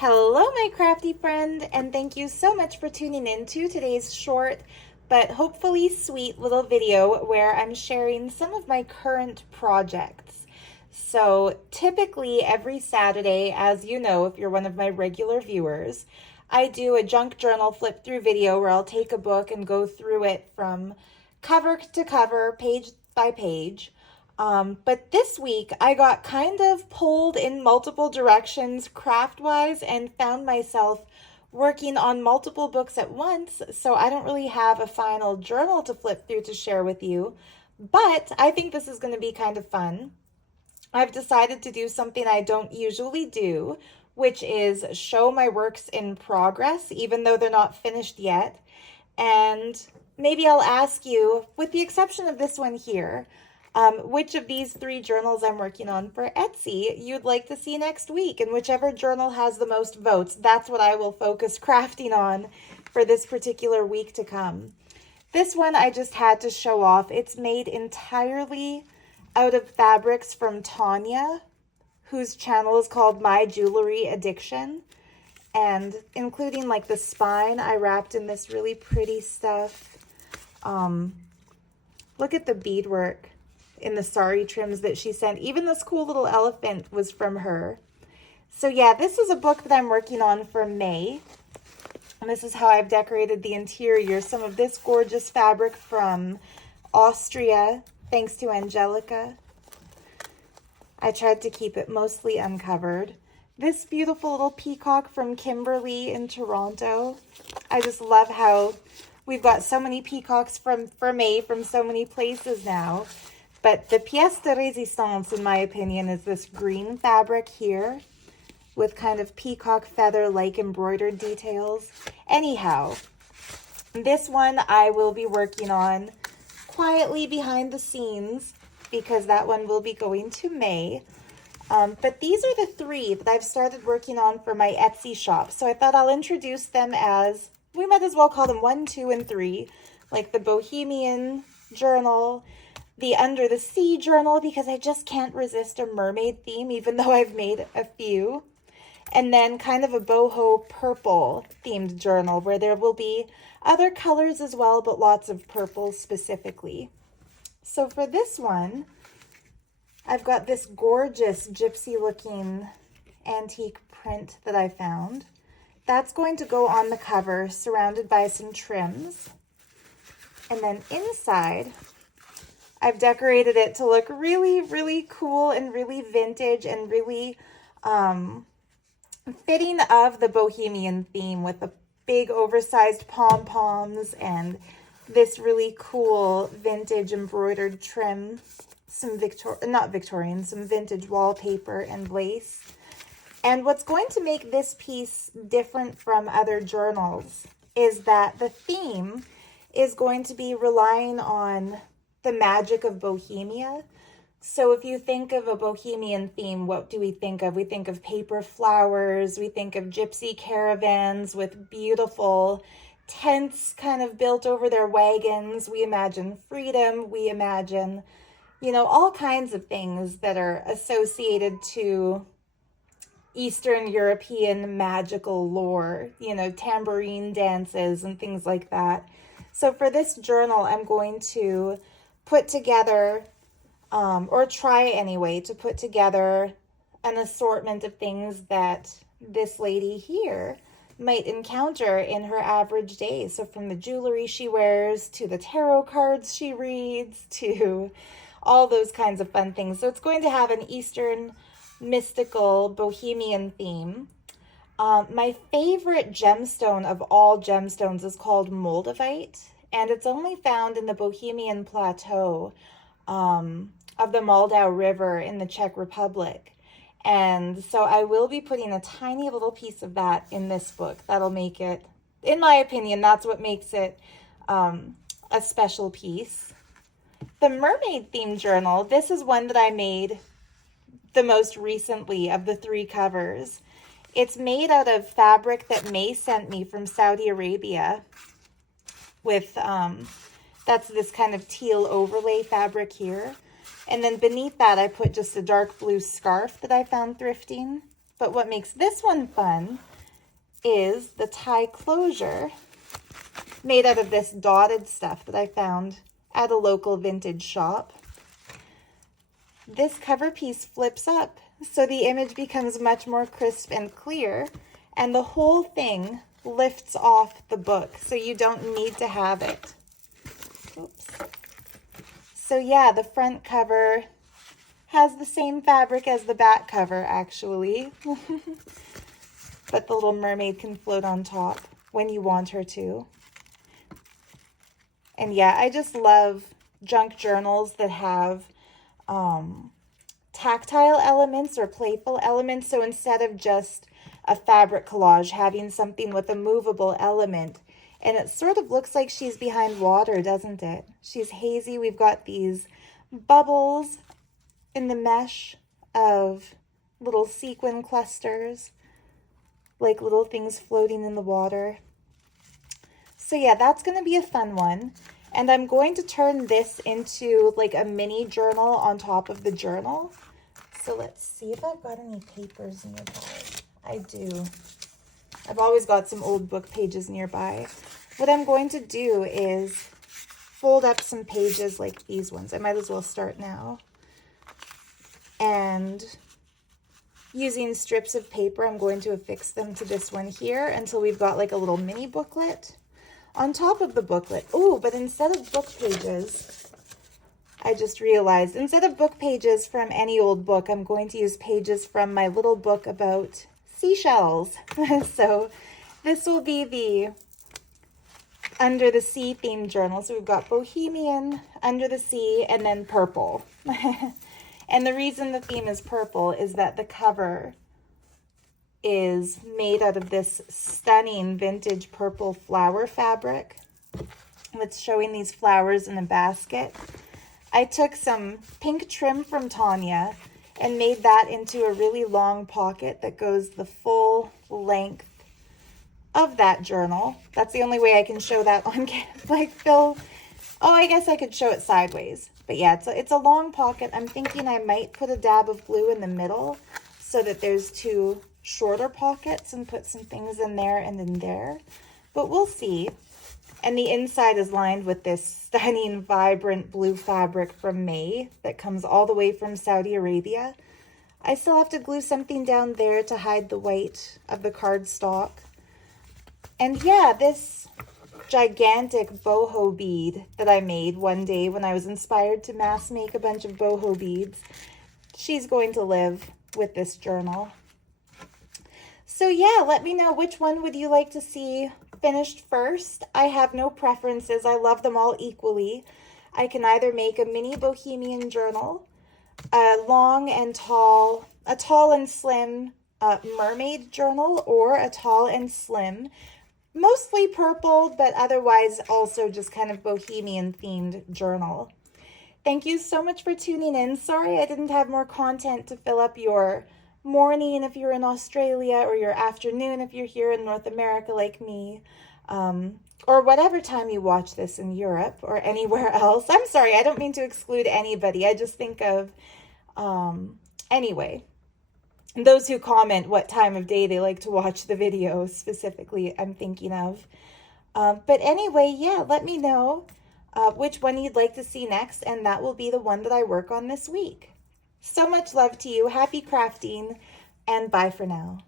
Hello, my crafty friend, and thank you so much for tuning in to today's short but hopefully sweet little video where I'm sharing some of my current projects. So typically every Saturday, as you know, if you're one of my regular viewers, I do a junk journal flip through video where I'll take a book and go through it from cover to cover, page by page. But this week I got kind of pulled in multiple directions craft-wise and found myself working on multiple books at once, so I don't really have a final journal to flip through to share with you, but I think this is going to be kind of fun. I've decided to do something I don't usually do, which is show my works in progress, even though they're not finished yet. And maybe I'll ask you, with the exception of this one here, which of these 3 journals I'm working on for Etsy you'd like to see next week, and whichever journal has the most votes, that's what I will focus crafting on for this particular week to come. This one I just had to show off. It's made entirely out of fabrics from Tanya, whose channel is called My Jewelry Addiction, and including like the spine I wrapped in this really pretty stuff. Look at the beadwork in the sari trims that she sent. Even this cool little elephant was from her. So yeah, this is a book that I'm working on for May. And this is how I've decorated the interior. Some of this gorgeous fabric from Austria, thanks to Angelica. I tried to keep it mostly uncovered. This beautiful little peacock from Kimberly in Toronto. I just love how we've got so many peacocks for May from so many places now. But the pièce de résistance, in my opinion, is this green fabric here with kind of peacock feather-like embroidered details. Anyhow, this one I will be working on quietly behind the scenes because that one will be going to May. But these are the 3 that I've started working on for my Etsy shop. So I thought I'll introduce them as, we might as well call them 1, 2, and 3, like the Bohemian Journal, the Under the Sea journal, because I just can't resist a mermaid theme, even though I've made a few. And then kind of a boho purple themed journal where there will be other colors as well, but lots of purple specifically. So for this one, I've got this gorgeous gypsy looking antique print that I found. That's going to go on the cover surrounded by some trims. And then inside, I've decorated it to look really, really cool and really vintage and really fitting of the Bohemian theme with the big oversized pom-poms and this really cool vintage embroidered trim, some some vintage wallpaper and lace. And what's going to make this piece different from other journals is that the theme is going to be relying on the magic of Bohemia. So if you think of a Bohemian theme, what do we think of? We think of paper flowers, we think of gypsy caravans with beautiful tents kind of built over their wagons. We imagine freedom, we imagine, you know, all kinds of things that are associated to Eastern European magical lore, you know, tambourine dances and things like that. So for this journal, I'm going to put together, or try anyway, to put together an assortment of things that this lady here might encounter in her average day. So from the jewelry she wears, to the tarot cards she reads, to all those kinds of fun things. So it's going to have an Eastern mystical Bohemian theme. My favorite gemstone of all gemstones is called moldavite, and it's only found in the Bohemian Plateau of the Moldau River in the Czech Republic. And so I will be putting a tiny little piece of that in this book. That'll make it, in my opinion, that's what makes it a special piece. The mermaid themed journal, this is one that I made the most recently of the 3 covers. It's made out of fabric that May sent me from Saudi Arabia with, that's this kind of teal overlay fabric here. And then beneath that, I put just a dark blue scarf that I found thrifting. But what makes this one fun is the tie closure made out of this dotted stuff that I found at a local vintage shop. This cover piece flips up, so the image becomes much more crisp and clear, and the whole thing lifts off the book, so you don't need to have it. Oops. So yeah, the front cover has the same fabric as the back cover, actually. But the little mermaid can float on top when you want her to. And yeah, I just love junk journals that have tactile elements or playful elements. So instead of just a fabric collage, having something with a movable element. And it sort of looks like she's behind water, doesn't it? She's hazy. We've got these bubbles in the mesh of little sequin clusters, like little things floating in the water. So yeah, that's going to be a fun one. And I'm going to turn this into like a mini journal on top of the journal. So let's see if I've got any papers nearby. I do. I've always got some old book pages nearby. What I'm going to do is fold up some pages like these ones. I might as well start now. And using strips of paper, I'm going to affix them to this one here until we've got like a little mini booklet on top of the booklet. Oh, but instead of book pages, I just realized, instead of book pages from any old book, I'm going to use pages from my little book about seashells. So this will be the Under the Sea themed journal. So we've got Bohemian, Under the Sea, and then purple. And the reason the theme is purple is that the cover is made out of this stunning vintage purple flower fabric. It's showing these flowers in a basket. I took some pink trim from Tanya and made that into a really long pocket that goes the full length of that journal. That's the only way I can show that on like Phil. Oh, I guess I could show it sideways. But yeah, it's a long pocket. I'm thinking I might put a dab of glue in the middle so that there's two shorter pockets and put some things in there and in there. But we'll see. And the inside is lined with this stunning, vibrant blue fabric from May that comes all the way from Saudi Arabia. I still have to glue something down there to hide the white of the cardstock. And yeah, this gigantic boho bead that I made one day when I was inspired to mass make a bunch of boho beads, she's going to live with this journal. So yeah, let me know, which one would you like to see finished first? I have no preferences. I love them all equally. I can either make a mini Bohemian journal, a long and tall, a tall and slim mermaid journal, or a tall and slim, mostly purple, but otherwise also just kind of Bohemian themed journal. Thank you so much for tuning in. Sorry I didn't have more content to fill up your morning if you're in Australia, or your afternoon if you're here in North America like me, or whatever time you watch this in Europe or anywhere else. I'm sorry, I don't mean to exclude anybody. I just think of, anyway, those who comment what time of day they like to watch the video specifically, I'm thinking of. But anyway, yeah, let me know which one you'd like to see next, and that will be the one that I work on this week. So much love to you. Happy crafting, and bye for now.